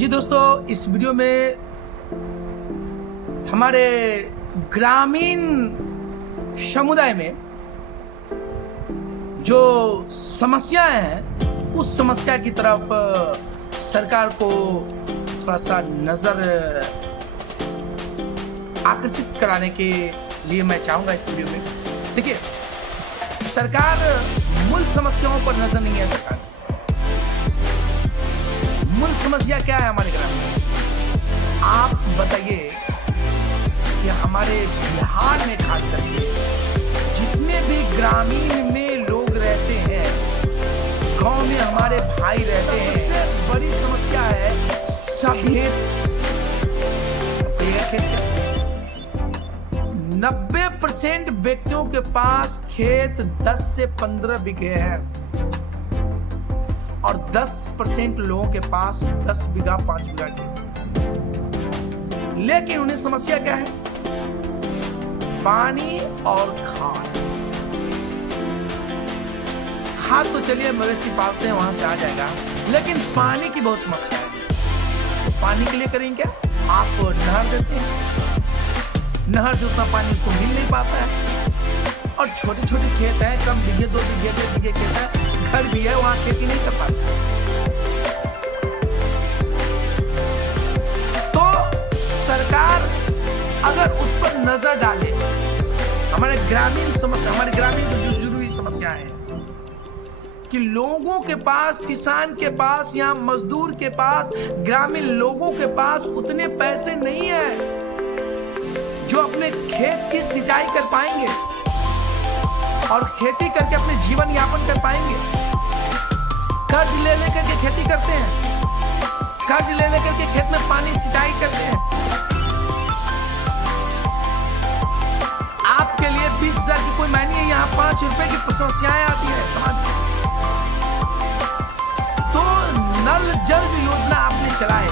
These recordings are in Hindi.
जी दोस्तों, इस वीडियो में हमारे ग्रामीण समुदाय में जो समस्याएं हैं उस समस्या की तरफ सरकार को थोड़ा सा नज़र आकर्षित कराने के लिए मैं चाहूँगा इस वीडियो में। देखिए, सरकार मूल समस्याओं पर नज़र नहीं है। सरकार मूल समस्या क्या है हमारे ग्राम में, आप बताइए कि हमारे बिहार में खास करके जितने भी ग्रामीण में लोग रहते हैं, गांव में हमारे भाई रहते हैं, सबसे बड़ी समस्या है सफेद 90% व्यक्तियों के पास खेत 10 से 15 बीघे हैं और 10% लोगों के पास 10 बीघा 5 बीघा खेत। लेकिन उन्हें समस्या क्या है? पानी और खाद। खाद तो चलिए मवेशी पालते हैं, वहां से आ जाएगा, लेकिन पानी की बहुत समस्या है। तो पानी के लिए करेंगे क्या? आप नहर देते हैं, नहर से उतना पानी को मिल नहीं पाता है और छोटे छोटे खेत हैं, कम बीघे 2 बीघे 3 बीघे खेत है, घर भी है, वहां खेती नहीं कर पाता। तो सरकार अगर उस पर नजर डाले, हमारे ग्रामीण जो जरूरी समस्या है कि लोगों के पास, किसान के पास या मजदूर के पास, ग्रामीण लोगों के पास उतने पैसे नहीं है जो अपने खेत की सिंचाई कर पाएंगे और खेती करके अपने जीवन यापन कर पाएंगे। कर्ज ले लेकर के खेती करते हैं, कर्ज ले लेकर के खेत में पानी सिंचाई करते हैं। आपके लिए 20,000 की कोई मायने है, यहाँ 5 रुपए की समस्याएं आती है समाज में। तो नल जल योजना आपने चलाए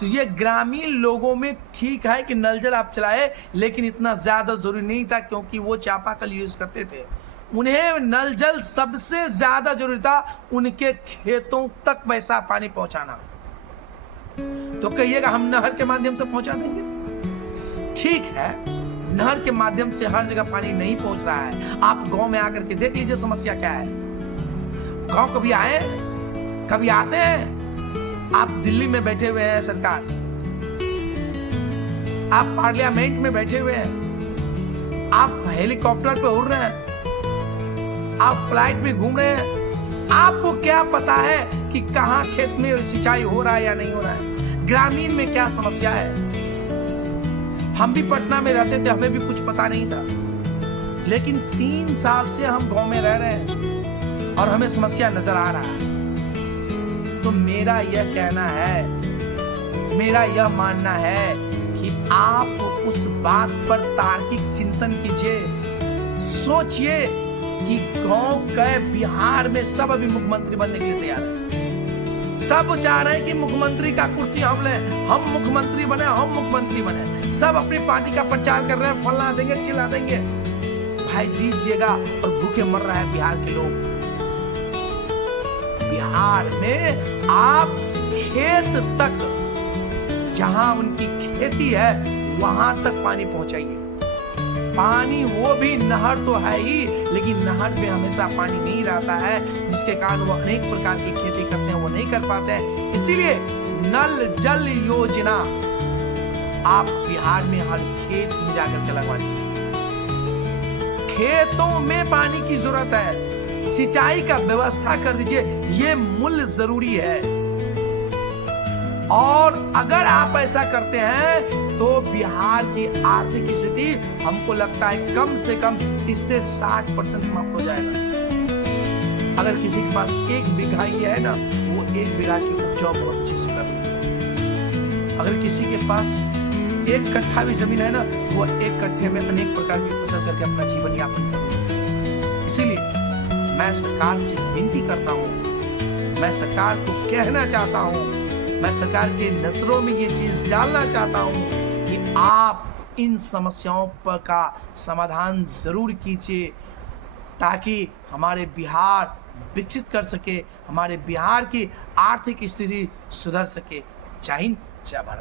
तो ये ग्रामीण लोगों में ठीक है कि नल जल आप चलाए, लेकिन इतना ज्यादा जरूरी नहीं था, क्योंकि वो चापाकल यूज करते थे। उन्हें नल जल सबसे ज्यादा जरूरी था उनके खेतों तक वैसा पानी पहुंचाना। तो कहिएगा हम नहर के माध्यम से पहुंचा देंगे। ठीक है, नहर के माध्यम से हर जगह पानी नहीं पहुंच रहा है। आप गांव में आकर के देख लीजिए समस्या क्या है। गांव कभी आए, कभी आते हैं? आप दिल्ली में बैठे हुए हैं सरकार, आप पार्लियामेंट में बैठे हुए हैं, आप हेलीकॉप्टर पे उड़ रहे हैं, आप फ्लाइट में घूम रहे हैं, आपको क्या पता है कि कहां खेत में सिंचाई हो रहा है या नहीं हो रहा है? ग्रामीण में क्या समस्या है? हम भी पटना में रहते थे, हमें भी कुछ पता नहीं था, लेकिन 3 साल से हम गांव में रह रहे हैं और हमें समस्या नजर आ रहा है। तो मेरा यह कहना है, मेरा यह मानना है कि आप उस बात पर तार्किक चिंतन कीजिए, सोचिए कि गांव के बिहार में सब अभी मुख्यमंत्री बनने के लिए तैयार है। सब चाह रहे हैं कि मुख्यमंत्री का कुर्सी हम लें, हम मुख्यमंत्री बने, हम मुख्यमंत्री बने। सब अपनी पार्टी का प्रचार कर रहे हैं, फलना देंगे, चिल्ला देंगे। भाई दीजिएगा, और भूखे मर रहा है बिहार के लोग। बिहार में आप खेत तक, जहां उनकी खेती है वहां तक पानी पहुंचाइए। पानी वो भी नहर तो है ही, लेकिन नहर में हमेशा पानी नहीं रहता है, जिसके कारण वो अनेक प्रकार की खेती करते हैं, वो नहीं कर पाते हैं। इसीलिए नल जल योजना आप बिहार में हर खेत में जाकर के लगवा दीजिए। खेतों में पानी की जरूरत है, सिंचाई का व्यवस्था कर दीजिए, ये मूल जरूरी है। और अगर आप ऐसा करते हैं तो बिहार की आर्थिक स्थिति हमको लगता है कम से कम इससे 60% समाप्त हो जाएगा। अगर किसी के पास 1 बीघा ही है ना, वो 1 बीघा की उपजाऊ बहुत अच्छी से कर सकता है। अगर किसी के पास 1 कट्ठा भी जमीन है ना, वो 1 कट्ठे में अनेक प्रकार की फसल करके अपना जीवन यापन करता है। इसीलिए मैं सरकार से विनती करता हूँ, मैं सरकार को कहना चाहता हूँ, मैं सरकार के नजरों में ये चीज डालना चाहता हूँ कि आप इन समस्याओं का समाधान जरूर कीजिए, ताकि हमारे बिहार विकसित कर सके, हमारे बिहार की आर्थिक स्थिति सुधर सके। जय हिंद, जय भारत।